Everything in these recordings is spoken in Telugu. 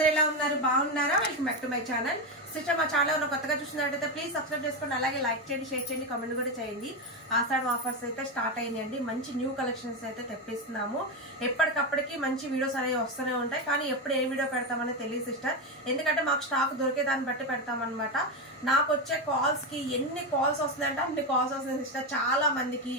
అందరూ ఎలా ఉన్నారు? బాగున్నారా? Welcome back to my channel. Sister మా ఛానల్ కొత్తగా చూస్తున్నట్టయితే ప్లీజ్ సబ్స్క్రైబ్ చేసుకోండి, అలాగే లైక్ చేయండి, షేర్ చేయండి, కామెంట్ కూడా చేయండి. ఆషాఢం ఆఫర్స్ అయితే స్టార్ట్ అయ్యాయండి. మంచి న్యూ కలెక్షన్స్ అయితే తెప్పిస్తున్నాము. ఎప్పటికప్పటికి మంచి వీడియోస్ అనేవి వస్తూనే ఉంటాయి, కానీ ఎప్పుడు ఏ వీడియో పెడతామని తెలియదు సిస్టర్. ఎందుకంటే మాకు స్టాక్ దొరికే దాన్ని బట్టి పెడతామన్నమాట. నాకు వచ్చే కాల్స్ కి ఎన్ని కాల్స్ వస్తున్నాయంటే అన్ని కాల్స్ వస్తున్నాయి సిస్టర్. చాలా మందికి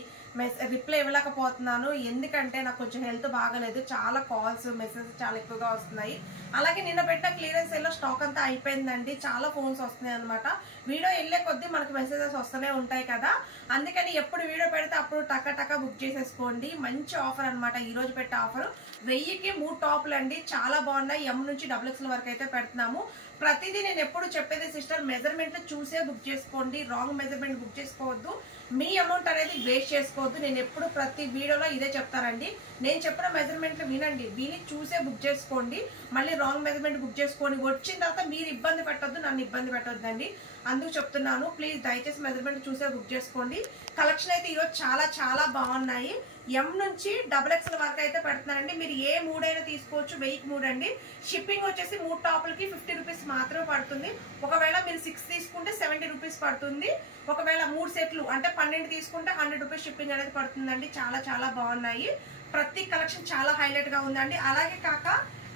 రిప్లై ఇవ్వలేకపోతున్నాను, ఎందుకంటే నాకు కొంచెం హెల్త్ బాగలేదు. చాలా కాల్స్ మెసేజెస్ చాలా ఎక్కువగా వస్తున్నాయి. అలాగే నిన్న పెట్టిన క్లియరెన్స్ సేల్ లో స్టాక్ అంతా అయిపోయిందండి. చాలా ఫోన్స్ వస్తున్నాయి అనమాట. వీడియో వెళ్ళే కొద్దీ మనకు మెసేజెస్ వస్తూనే ఉంటాయి కదా, అందుకని ఎప్పుడు వీడియో పెడితే అప్పుడు టక్క బుక్ చేసేసుకోండి. మంచి ఆఫర్ అనమాట. ఈ రోజు పెట్టే ఆఫర్ 1000కి 3 టాప్లు అండి. చాలా బాగున్నాయి. ఎం నుంచి XXL వరకు అయితే పెడుతున్నాము. ప్రతిదీ నేను ఎప్పుడు చెప్పేది సిస్టర్, మెజర్మెంట్ చూసే బుక్ చేసుకోండి. రాంగ్ మెజర్మెంట్ బుక్ చేసుకోవద్దు, మీ అమౌంట్ అనేది వేస్ట్ చేసుకోవద్దు. నేను ఎప్పుడు ప్రతి వీడియోలో ఇదే చెప్తానండి. నేను చెప్పిన మెజర్మెంట్లు వినండి, విని చూసే బుక్ చేసుకోండి. మళ్ళీ రాంగ్ మెజర్మెంట్ బుక్ చేసుకొని వచ్చిన తర్వాత మీరు ఇబ్బంది పెట్టొద్దు, నన్ను ఇబ్బంది పెట్టొద్దండి. అందుకు చెప్తున్నాను, ప్లీజ్ దయచేసి మెజర్మెంట్ చూసే బుక్ చేసుకోండి. కలెక్షన్ అయితే ఈరోజు చాలా బాగున్నాయి. ఎం నుంచి XXL వరకు అయితే పెడుతున్నానండి. మీరు ఏ 3 అయినా తీసుకోవచ్చు. 1000కి 3 అండి. షిప్పింగ్ వచ్చేసి 3 టాపులకి 50 రూపీస్ మాత్రమే పడుతుంది. ఒకవేళ మీరు 6 తీసుకుంటే 70 రూపీస్ పడుతుంది. ఒకవేళ 3 సెట్లు అంటే 12 తీసుకుంటే 100 రూపీస్ షిప్పింగ్ అనేది పడుతుందండి. చాలా బాగున్నాయి. ప్రతి కలెక్షన్ చాలా హైలైట్ గా ఉందండి. అలాగే కాక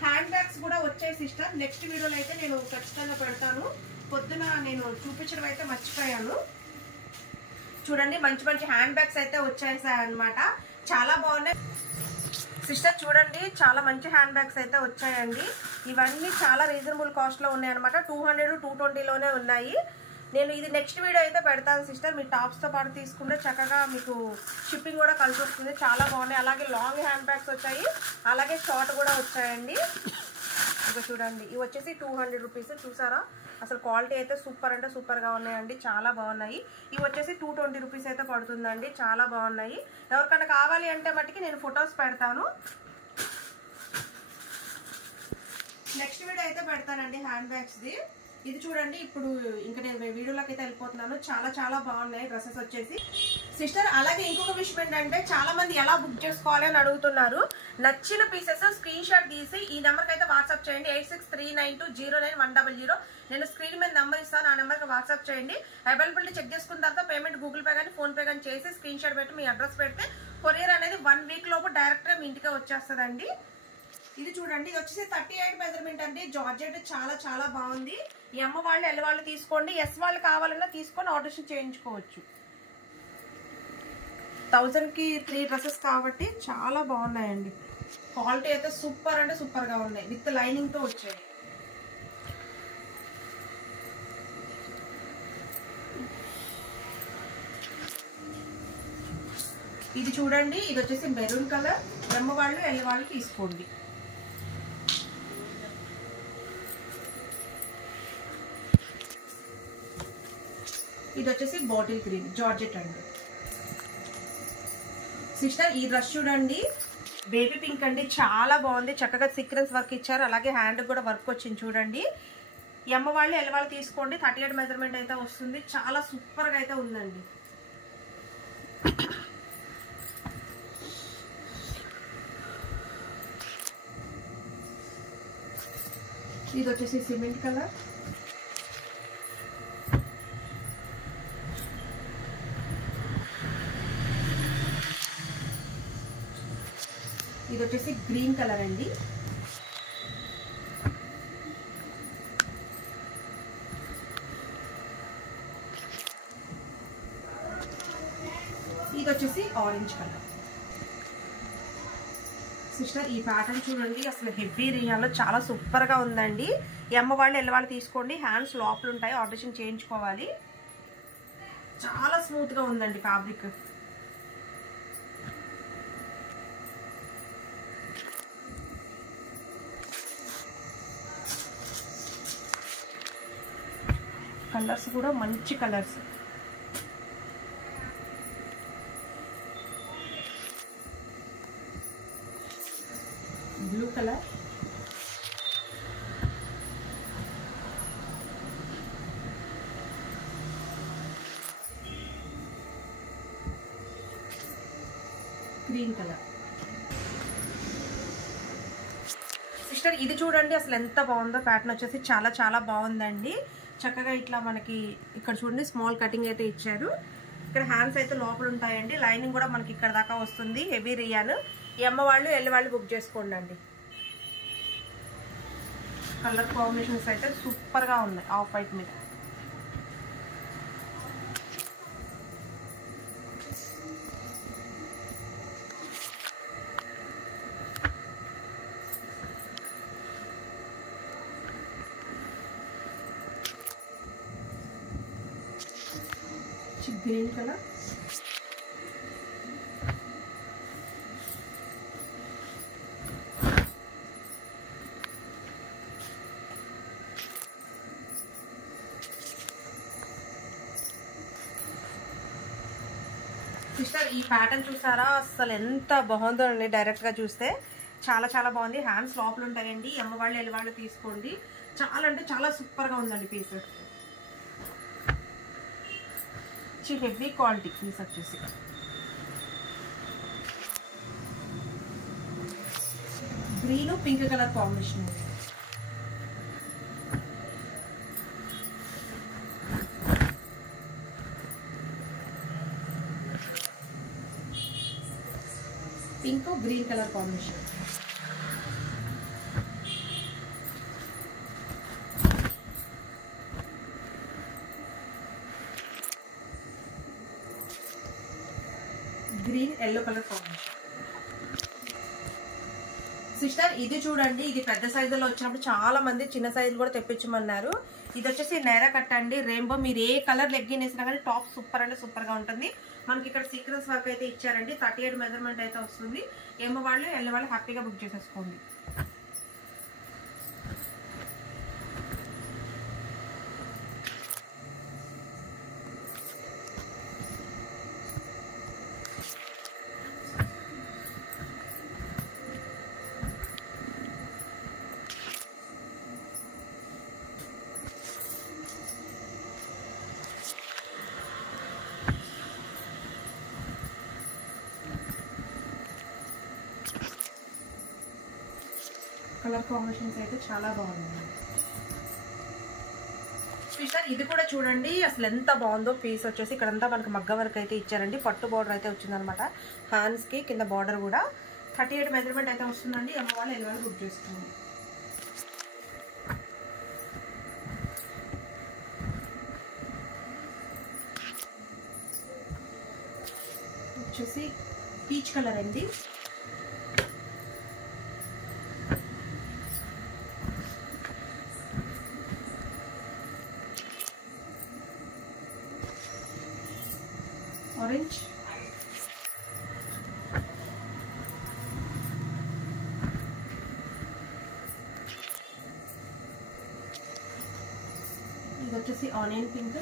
హ్యాండ్ బ్యాగ్స్ కూడా వచ్చాయి సిస్టర్. నెక్స్ట్ వీడియోలో అయితే నేను ఖచ్చితంగా పెడతాను. పొద్దున నేను చూపించడం అయితే మర్చిపోయాను. చూడండి, మంచి హ్యాండ్ బ్యాగ్స్ అయితే వచ్చేసాయి అనమాట. చాలా బాగున్నాయి సిస్టర్. చూడండి, చాలా మంచి హ్యాండ్ బ్యాగ్స్ అయితే వచ్చాయండి. ఇవన్నీ చాలా రీజనబుల్ కాస్ట్ లో ఉన్నాయి అనమాట. 200, 220లోనే ఉన్నాయి. నేను ఇది నెక్స్ట్ వీడియో అయితే పెడతాను సిస్టర్. మీ టాప్స్ తో పాటు తీసుకుంటే చక్కగా మీకు షిప్పింగ్ కూడా కలిసి వస్తుంది. చాలా బాగున్నాయి. అలాగే లాంగ్ హ్యాండ్ బ్యాగ్స్ వచ్చాయి, అలాగే షార్ట్ కూడా వచ్చాయండి. ఇక చూడండి, ఇవి వచ్చేసి 200 రూపీస్. చూసారా, అసలు క్వాలిటీ అయితే సూపర్ అంటే సూపర్ గా ఉన్నాయండి. చాలా బాగున్నాయి. ఇవి వచ్చేసి 220 రూపీస్ అయితే పడుతుందండి. చాలా బాగున్నాయి. ఎవరికైనా కావాలి అంటే మట్టుకి నేను ఫొటోస్ పెడతాను. నెక్స్ట్ వీడియో అయితే పెడతానండి హ్యాండ్ బ్యాగ్స్ ది. ఇది చూడండి, ఇప్పుడు ఇంకా నేను వీడియోలోకి అయితే వెళ్ళిపోతున్నాను. చాలా బాగున్నాయి డ్రెస్సెస్ వచ్చేసి సిస్టర్. అలాగే ఇంకొక విషయం ఏంటంటే, చాలా మంది ఎలా బుక్ చేసుకోవాలి అని అడుగుతున్నారు. నచ్చిన పీసెస్ స్క్రీన్ షాట్ తీసి ఈ నెంబర్కి అయితే వాట్సాప్ చేయండి. 8639209100. నేను స్క్రీన్ మీద నెంబర్ ఇస్తాను, ఆ నెంబర్కి వాట్సాప్ చేయండి. అవైలబిలిటీ చెక్ చేసుకున్న తర్వాత పేమెంట్ గూగుల్ పే కానీ ఫోన్ పే కానీ చేసి స్క్రీన్ షాట్ పెట్టి మీ అడ్రస్ పెడితే కొరియర్ అనేది 1 వీక్ లోపు డైరెక్ట్గా మీ ఇంటికే వచ్చేస్తుందండి. ఇది చూడండి, ఇది వచ్చేసి 38 మెజర్మెంట్ అండి. జార్జెట్ చాలా బాగుంది. ఎం వాళ్ళు ఎల్ వాళ్ళు తీసుకోండి, ఎస్ వాళ్ళు కావాలన్నా తీసుకొని ఆర్డర్ చేయించుకోవచ్చు. 1000కి 3 డ్రెస్సెస్ కాబట్టి చాలా బాగున్నాయండి. క్వాలిటీ అయితే సూపర్ అంటే సూపర్ గా ఉన్నాయి. విత్ లైనింగ్ తో వచ్చాయి. ఇది చూడండి, ఇది వచ్చేసి మెరూన్ కలర్. ఎం వాళ్ళు ఎల్ వాళ్ళు తీసుకోండి. ఇది వచ్చేసి బాటిల్ గ్రీన్ జార్జెట్ అండి. సిస్టర్, ఈ డ్రెస్ చూడండి, బేబీ పింక్ అండి. చాలా బాగుంది. చక్కగా సీక్వెన్స్ వర్క్ ఇచ్చారు, అలాగే హ్యాండ్ కూడా వర్క్ వచ్చింది. చూడండి, ఎం వాళ్ళు ఎల్ వాళ్ళు తీసుకోండి. 38 మెజర్మెంట్ అయితే వస్తుంది. చాలా సూపర్ గా అయితే ఉందండి. ఇది వచ్చేసి సిమెంట్ కలర్. ఇది వచ్చేసి గ్రీన్ కలర్ అండి. ఇది వచ్చేసి ఆరెంజ్ కలర్. సిస్టర్, ఈ ప్యాటర్న్ చూడండి, అసలు హెవీ రియాలో చాలా సూపర్ గా ఉందండి. ఎం వాళ్ళు ఎల్ వాళ్ళు తీసుకోండి. హ్యాండ్స్ లోపల ఉంటాయి, ఆర్డరేషన్ చేయించుకోవాలి. చాలా స్మూత్ గా ఉందండి ఫ్యాబ్రిక్. కలర్స్ కూడా మంచి colours. Blue colour, green colour. Sister ఇది చూడండి అసలు ఎంత బాగుందో. ప్యాటర్న్ వచ్చేసి చాలా చాలా బాగుందండి. చక్కగా ఇట్లా మనకి ఇక్కడ చూడండి స్మాల్ కటింగ్ అయితే ఇచ్చారు. ఇక్కడ హ్యాండ్స్ అయితే లోపల ఉంటాయండి. లైనింగ్ కూడా మనకి ఇక్కడ దాకా వస్తుంది. Heavy rayon. ఎమ్మ వాళ్ళు ఎల్లి వాళ్ళు బుక్ చేసుకోండి అండి. కలర్ కాంబినేషన్స్ అయితే సూపర్ గా ఉన్నాయి ఆఫ్ వైట్ మీద. గ్రీన్ కలర్, సిస్టర్ ఈ ప్యాటర్న్ చూసారా అసలు ఎంత బాగుందో అండి. డైరెక్ట్ గా చూస్తే చాలా చాలా బాగుంది. హ్యాండ్స్ లోపల ఉంటాయండి. ఎమ్మ వాళ్ళు ఎల్లి వాళ్ళు తీసుకోండి. చాలా అంటే చాలా సూపర్ గా ఉందండి పీస్. హెవీ క్వాలిటీ పీస్ వచ్చేసి. Green pink colour combination. Pink green colour combination. Green yellow colour combination. Sister ఇది చూడండి, ఇది పెద్ద సైజులో వచ్చినప్పుడు చాలా మంది చిన్న సైజులు కూడా తెప్పించమన్నారు. ఇది వచ్చేసి నైరా కట్ అండి. రెయిన్బో. మీరు ఏ కలర్ లెగ్గిన్ వేసినా కానీ టాప్ సూపర్ అంటే సూపర్ గా ఉంటుంది. మనకి ఇక్కడ సీక్వెన్స్ వర్క్ అయితే ఇచ్చారండి. 38 మెజర్మెంట్ అయితే వస్తుంది. ఎమ్మ వాళ్ళు ఎల్ల వాళ్ళు హ్యాపీగా బుక్ చేసేసుకోండి. కలర్ కాంబినేషన్స్ అయితే చాలా బాగున్నాయి. సిస్టర్ ఇది కూడా చూడండి అసలు ఎంత బాగుందో. పీస్ వచ్చేసి ఇక్కడంతా మనకి మగ్గ వర్క్ అయితే ఇచ్చారండి. పట్టు బార్డర్ అయితే వచ్చిందనమాట. హ్యాండ్స్ కి కింద బార్డర్ కూడా 38 మెజర్మెంట్ అయితే వస్తుందండి. అమ్మ వాళ్ళు ఎల్లి వాళ్ళు బుక్ చేసుకోండి. వచ్చేసి పీచ్ కలర్ అండి. ఆరెంజ్, ఇది వచ్చేసి onion pink,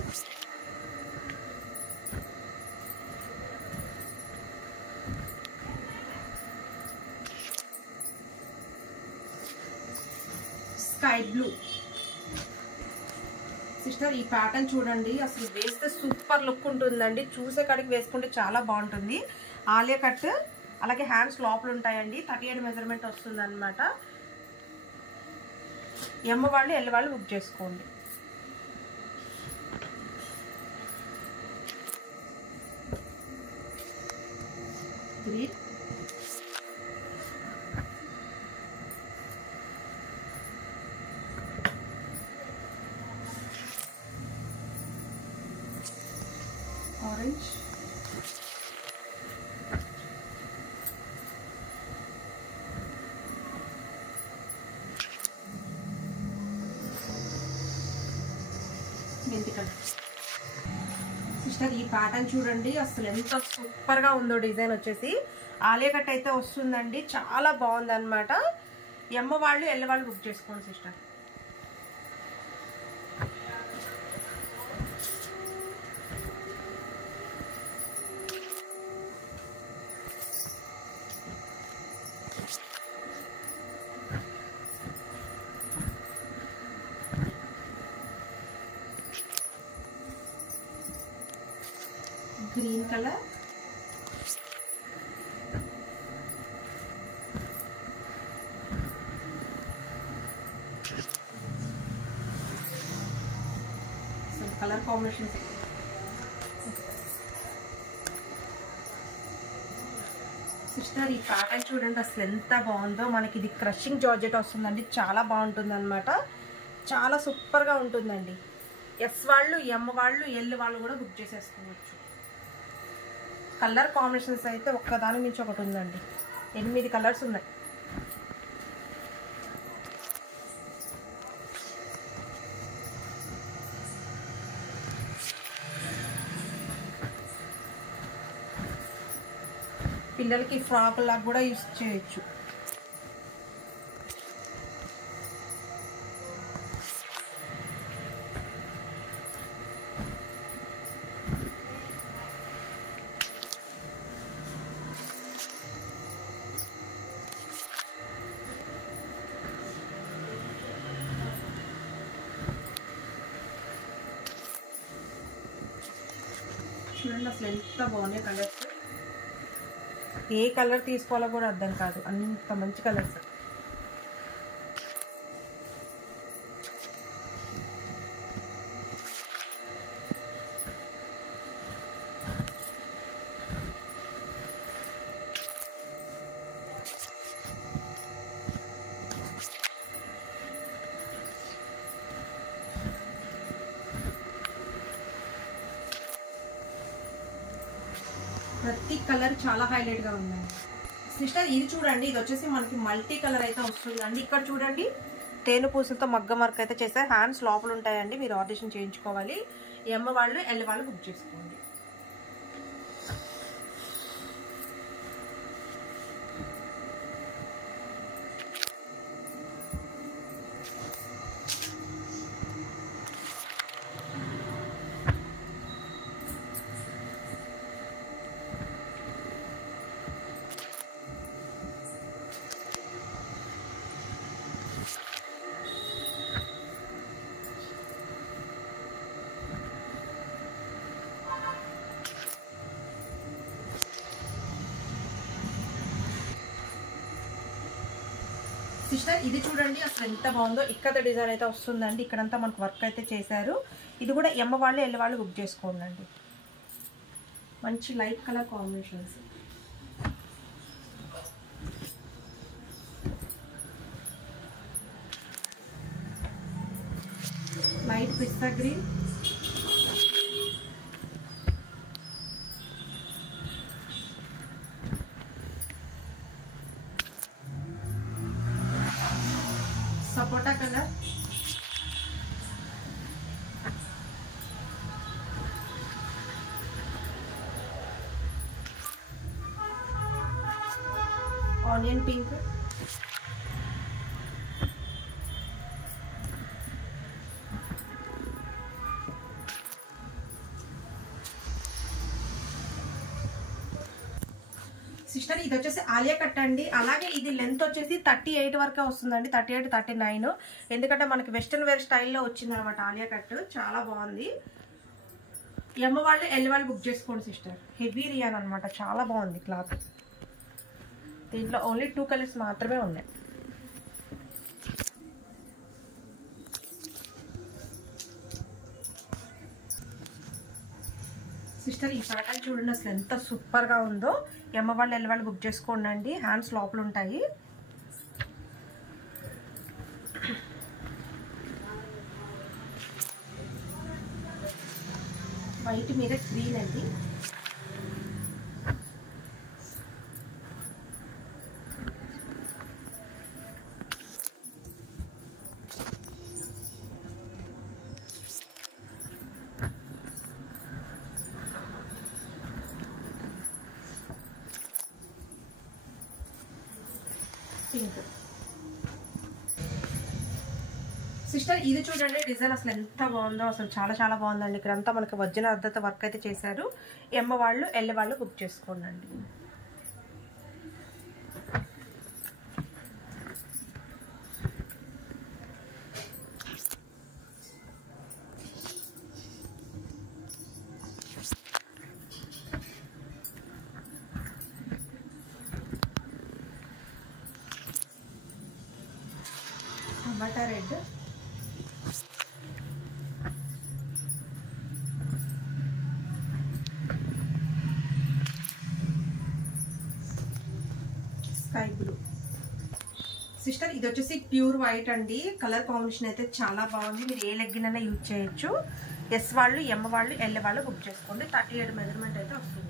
sky blue. Sister ఈ ప్యాటర్న్ చూడండి అసలు వేస్తే సూపర్ లుక్ ఉంటుందండి. చూసే కాడికి వేసుకుంటే చాలా బాగుంటుంది. ఆలియా కట్. అలాగే హ్యాండ్స్ లోపల ఉంటాయండి. 38 మెజర్మెంట్ వస్తుంది అనమాట. ఎమ్మ వాళ్ళు ఎల్లి వాళ్ళు బుక్ చేసుకోండి. గ్రీన్, ఆరెంజ్, మెంతి కలర్. సిస్టర్ ఈ ప్యాటర్న్ చూడండి అసలు ఎంత సూపర్ గా ఉందో. డిజైన్ వచ్చేసి ఆలియా కట్ అయితే వస్తుందండి. చాలా బాగుంది అనమాట. ఎమ్మ వాళ్ళు ఎల్లి వాళ్ళు బుక్ చేసుకోండి sister. Green colour, colour combinations. Sister ఈ ప్యాటర్న్ చూడండి అసలు ఎంత బాగుందో. మనకి ఇది క్రషింగ్ జార్జెట్ వస్తుందండి, చాలా బాగుంటుంది అనమాట. చాలా సూపర్గా ఉంటుందండి. ఎస్ వాళ్ళు, ఎం వాళ్ళు, ఎల్ వాళ్ళు కూడా బుక్ చేసేసుకోవచ్చు. కలర్ కాంబినేషన్స్ అయితే ఒక్కదాని మించి ఒకటి ఉందండి. 8 కలర్స్ ఉన్నాయి. పిల్లలకి ఫ్రాక్ లాగా కూడా యూస్ చేయొచ్చు. చూడండి అసలు ఎంత బాగున్నాయి కలర్స్. ఏ కలర్ తీసుకోవాలో కూడా అర్థం కాదు, అంత మంచి కలర్స్. ప్రతి కలర్ చాలా హైలైట్ గా ఉందండి. సిస్టర్ ఇది చూడండి, ఇది వచ్చేసి మనకి మల్టీ కలర్ అయితే వస్తుందండి. ఇక్కడ చూడండి తేనె పూసలతో మగ్గం వర్క్ అయితే చేస్తారు. హ్యాండ్స్ లోపల ఉంటాయండి, మీరు ఆడిషన్ చేయించుకోవాలి. ఎం వాళ్ళు, ఎల్ వాళ్ళు బుక్ చేసుకోండి. సిస్టర్ ఇది చూడండి అసలు ఎంత బాగుందో. ఇక్కడ డిజైన్ అయితే వస్తుందండి, ఇక్కడంతా మనకు వర్క్ అయితే చేశారు. ఇది కూడా ఎం వాళ్ళు, ఎల్ వాళ్ళు బుక్ చేసుకోండి. మంచి లైట్ కలర్ కాంబినేషన్స్. లైట్ పిస్తా గ్రీన్, సపోటా కలర్, ఆనియన్ పింక్, సిస్టర్ ఇది వచ్చేసి ఆలియా కట్ అండి. అలాగే ఇది లెంత్ వచ్చేసి 38 వరకే వస్తుందండి, 38, 39. ఎందుకంటే మనకి వెస్ట్రన్ వేర్ స్టైల్లో వచ్చింది అనమాట ఆలియా కట్. చాలా బాగుంది. ఎం వాళ్ళు, ఎల్ వాళ్ళు బుక్ చేసుకోండి సిస్టర్. హెవీ రియాన్ అనమాట, చాలా బాగుంది క్లాత్. దీంట్లో ఓన్లీ 2 కలర్స్ మాత్రమే ఉన్నాయి. సిస్టర్ ఈ ప్యాటర్న్ చూడండి అసలు ఎంత సూపర్గా ఉందో. ఎం వాళ్ళు, ఎల్ వాళ్ళు బుక్ చేసుకోండి. హ్యాండ్స్ లోపల ఉంటాయి. వైట్ మీద గ్రీన్ అండి. పింక్. సిస్టర్ ఇది చూడండి డిజైన్ అసలు ఎంత బాగుందో, అసలు చాలా చాలా బాగుందండి. ఇక్కడంతా మనకి వజ్జన అద్దత వర్క్ అయితే చేశారు. ఎం వాళ్ళు, ఎల్ వాళ్ళు బుక్ చేసుకోండి. బటర్ రెడ్, సిస్టర్ ఇది వచ్చేసి ప్యూర్ వైట్ అండి. కలర్ కాంబినేషన్ అయితే చాలా బాగుంది. మీరు ఏ లెగ్గిన్ అయినా యూజ్ చేయొచ్చు. ఎస్ వాళ్ళు, ఎమ్ వాళ్ళు, ఎల్ వాళ్ళు బుక్ చేసుకోండి. 38 మెజర్మెంట్ అయితే వస్తుంది.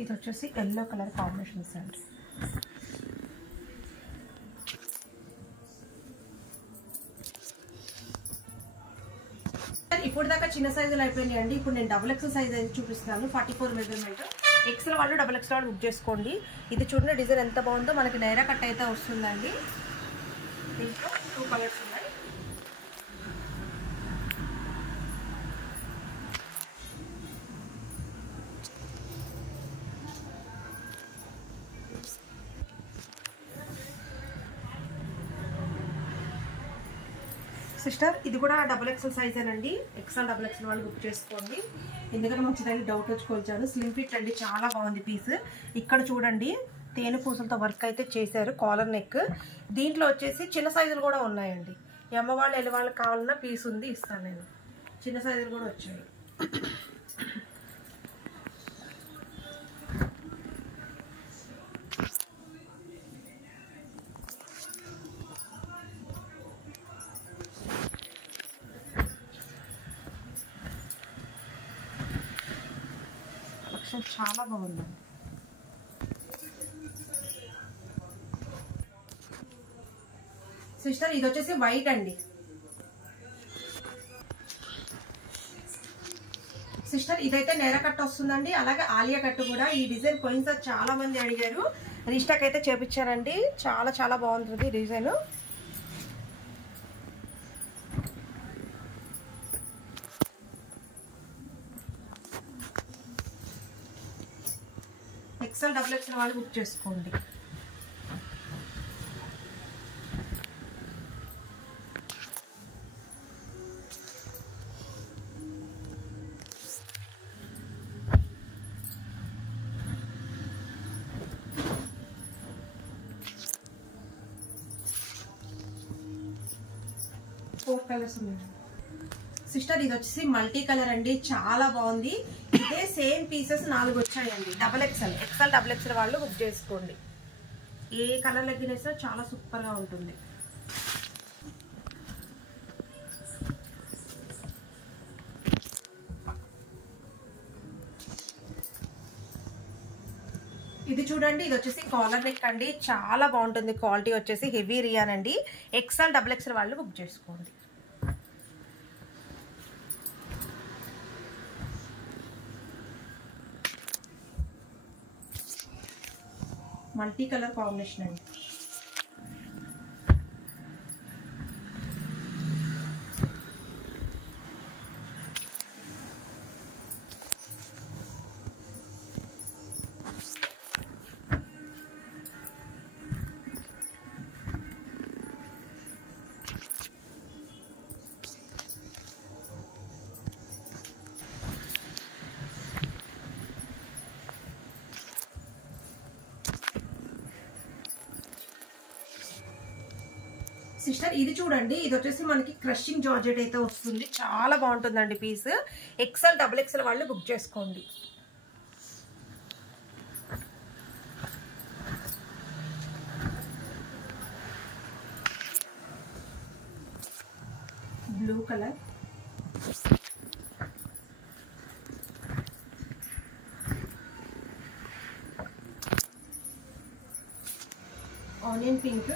ఇది వచ్చేసి ఎల్లో కలర్ కాంబినేషన్స్ అండి. ఇప్పుడు దాకా చిన్న సైజులు అయిపోయినాయి అండి. ఇప్పుడు నేను డబుల్ ఎక్స్ సైజ్ అయితే చూపిస్తున్నాను. 44 మెజర్మెంట్. ఎక్స్ఎల్ వాళ్ళు, డబుల్ ఎక్స్ వాళ్ళు బుక్ చేసుకోండి. ఇది చూడండి డిజైన్ ఎంత బాగుందో. మనకి నైరా కట్ అయితే వస్తుందండి. దీంట్లో 2 కలర్స్ ఉన్నాయి. సిస్టర్ ఇది కూడా డబుల్ ఎక్స్ఎల్ సైజేనండి. ఎక్స్ఎల్ డబుల్ ఎక్స్ఎల్ వాళ్ళు బుక్ చేసుకోండి. ఎందుకంటే మంచిదని డౌట్ వచ్చుకొచ్చాను. స్లిమ్ ఫిట్ అండి, చాలా బాగుంది పీస్. ఇక్కడ చూడండి తేనె పూసలతో వర్క్ అయితే చేశారు. Collar neck. దీంట్లో వచ్చేసి చిన్న సైజులు కూడా ఉన్నాయండి. ఎమ్మ వాళ్ళు, ఎల్లి వాళ్ళకి కావాలన్నా పీస్ ఉంది, ఇస్తాను నేను. చిన్న సైజులు కూడా వచ్చాయి. చాలా బాగుంది సిస్టర్. ఇది వచ్చేసి వైట్ అండి. సిస్టర్ ఇదైతే నేర కట్ వస్తుందండి. అలాగే ఆలియా కట్ కూడా. ఈ డిజైన్ పోయినసారి చాలా మంది అడిగారు. రీస్టాక్ అయితే చేపించారండి. చాలా చాలా బాగుంటుంది డిజైన్. ఎక్స్ఎల్ డబుల్ ఎక్స్ఎల్ వాళ్ళు బుక్ చేసుకోండి. ఫోర్ కలర్స్ ఉన్నాయి సిస్టర్. ఇది వచ్చేసి మల్టీ కలర్ అండి. చాలా బాగుంది. ఇదే సేమ్ పీసెస్ 4 వచ్చాయండి. Double XL, XL double XL వాళ్ళు బుక్ చేసుకోండి. ఏ కలర్ లెగ్గిన్ వేసినా చాలా సూపర్ గా ఉంటుంది. ఇది చూడండి ఇది వచ్చేసి కాలర్ నెక్ అండి. చాలా బాగుంటుంది. క్వాలిటీ వచ్చేసి హెవీ రియాన్ అండి. ఎక్స్ఎల్ డబుల్ ఎక్స్ఎల్ వాళ్ళు బుక్ చేసుకోండి. మల్టీ కలర్ కాంబినేషన్ అండి. సిస్టర్ ఇది చూడండి. ఇది వచ్చేసి మనకి క్రషింగ్ జార్జెట్ అయితే వస్తుంది. చాలా బాగుంటుందండి పీస్. ఎక్స్ఎల్ డబుల్ ఎక్స్ఎల్ వాళ్ళు బుక్ చేసుకోండి. Blue colour, onion pink,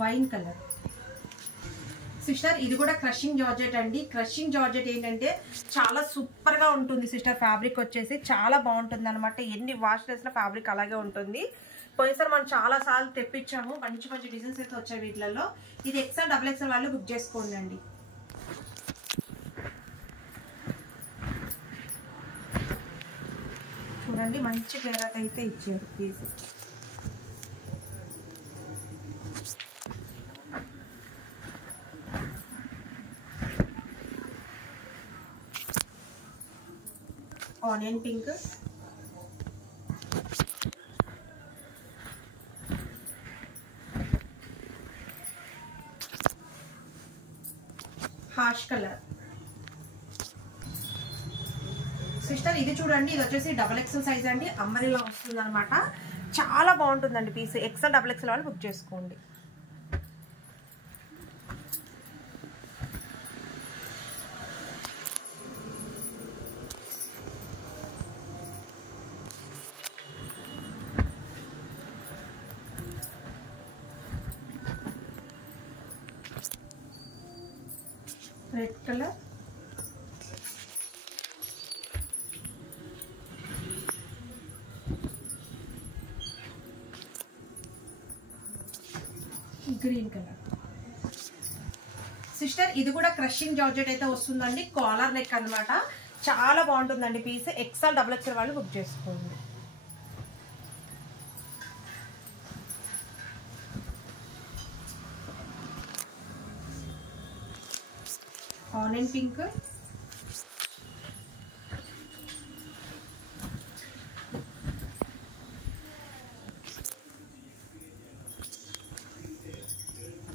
wine colour. Sister ఇది కూడా క్రషింగ్ జార్జెట్ అండి. క్రషింగ్ జార్జెట్ ఏంటంటే చాలా సూపర్ గా ఉంటుంది సిస్టర్. ఫ్యాబ్రిక్ వచ్చేసి చాలా బాగుంటుంది అనమాట. ఎన్ని వాష్ చేసిన ఫ్యాబ్రిక్ అలాగే ఉంటుంది. పోయినసారి మనం చాలా సార్లు తెప్పించాము. మంచి మంచి డిజైన్స్ అయితే వచ్చాయి వీటిలలో. ఇది ఎక్స్ఎల్ డబుల్ ఎక్స్ఎల్ వాళ్ళు బుక్ చేసుకోండి అండి. చూడండి మంచి గేరాక్ అయితే ఇచ్చారు పీస్. ఆనియన్ పింక్, హాష్ కలర్. సిస్టర్ ఇది చూడండి, ఇది వచ్చేసి XXL సైజ్ అండి, అంబ్రెల్లా వస్తుంది అనమాట. చాలా బాగుంటుందండి పీస్. XL XXL వాళ్ళు బుక్ చేసుకోండి. Red colour, green colour. Sister ఇది కూడా క్రషింగ్ జార్జెట్ అయితే వస్తుందండి, కాలర్ నెక్ అన్నమాట. చాలా బాగుంటుందండి పీస్. XL XXL వాళ్ళు బుక్ చేసుకోండి. Onion pink,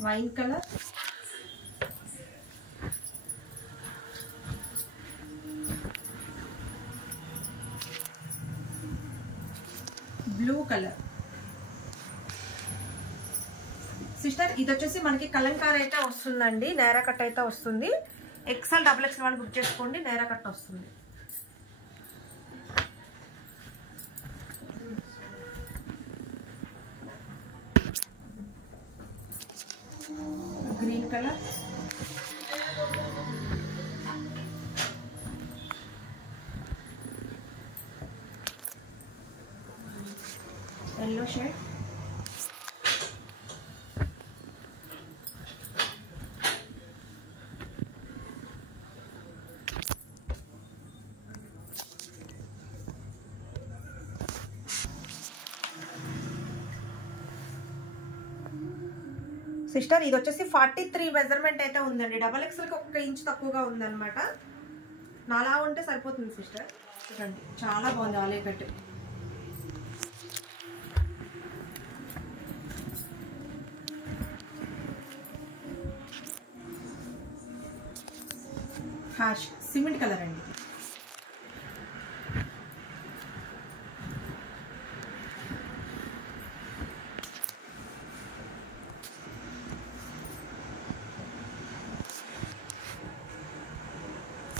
wine colour, blue colour. Sister ఇది వచ్చేసి మనకి కలంకారీ అయితే వస్తుందండి, నేరా కట్ అయితే వస్తుంది. XL XXL వాళ్ళు బుక్ చేసుకోండి, నేరా కట్ వస్తుంది. Green colour, yellow shade, sister ఇది వచ్చేసి 43 మెజర్మెంట్ అయితే ఉందండి. XXLకి 1 ఇంచ్ తక్కువగా ఉందన్నమాట. నాలా ఉంటే సరిపోతుంది సిస్టర్. చూడండి చాలా బాగుంది ఆలే కట్. హాష్ సిమెంట్ కలర్ అండి.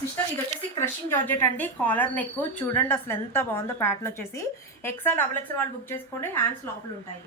సిస్టర్ ఇది వచ్చేసి క్రషింగ్ జార్జెట్ అండి, కాలర్ నెక్. చూడండి అసలు ఎంత బాగుందో ప్యాటర్న్ వచ్చేసి. XL XXL వాళ్ళు బుక్ చేసుకోండి, హ్యాండ్స్ లోపల ఉంటాయి.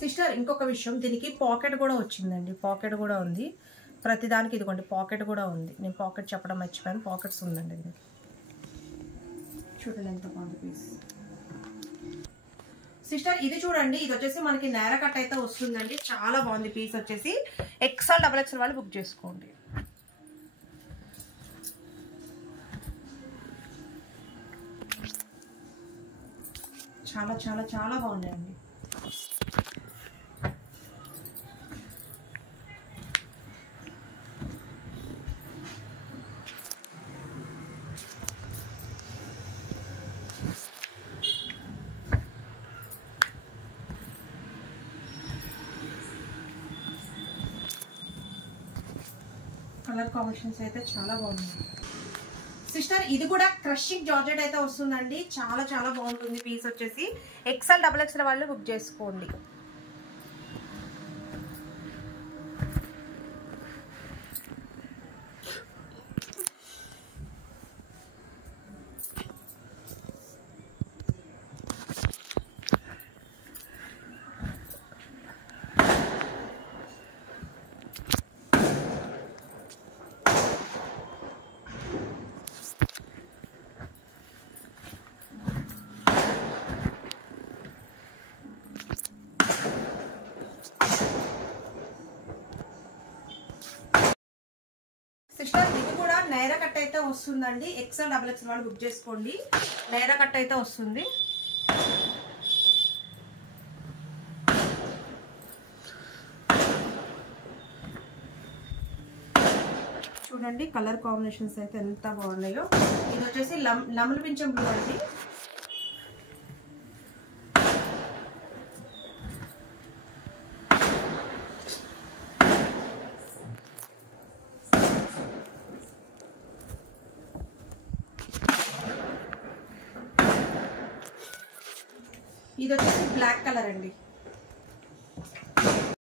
సిస్టర్ ఇంకొక విషయం, దీనికి పాకెట్ కూడా వచ్చిందండి. పాకెట్ కూడా ఉంది ప్రతిదానికి. ఇదిగోండి పాకెట్ కూడా ఉంది. నేను పాకెట్ చెప్పడం మర్చిపోయాను, పాకెట్స్ ఉందండి దీనికి. చూడండి ఎంత బాగుంది పీస్. సిస్టర్ ఇది చూడండి, ఇది వచ్చేసి మనకి నేరా కట్ అయితే వస్తుందండి. చాలా బాగుంది పీస్ వచ్చేసి. XL XXL వాళ్ళు బుక్ చేసుకోండి. చాలా చాలా చాలా బాగున్నాయండి. కలర్ కాంబినేషన్స్ అయితే చాలా బాగున్నాయి. సిస్టర్ ఇది కూడా క్రషింగ్ జార్జెట్ అయితే వస్తుందండి. చాలా చాలా బాగుంటుంది పీస్ వచ్చేసి. XL XXL వాళ్ళు బుక్ చేసుకోండి. నైరా కట్ అయితే వస్తుందండి. ఎక్సెల్ డబుల్ ఎక్సెల్ వాళ్ళు బుక్ చేసుకోండి. నైరా కట్ అయితే వస్తుంది. చూడండి కలర్ కాంబినేషన్స్ అయితే ఎంత బాగున్నాయో. ఇది వచ్చేసి లెమన్ పింఛం బ్లూ అండి. ఇది వచ్చేసి బ్లాక్ కలర్ అండి.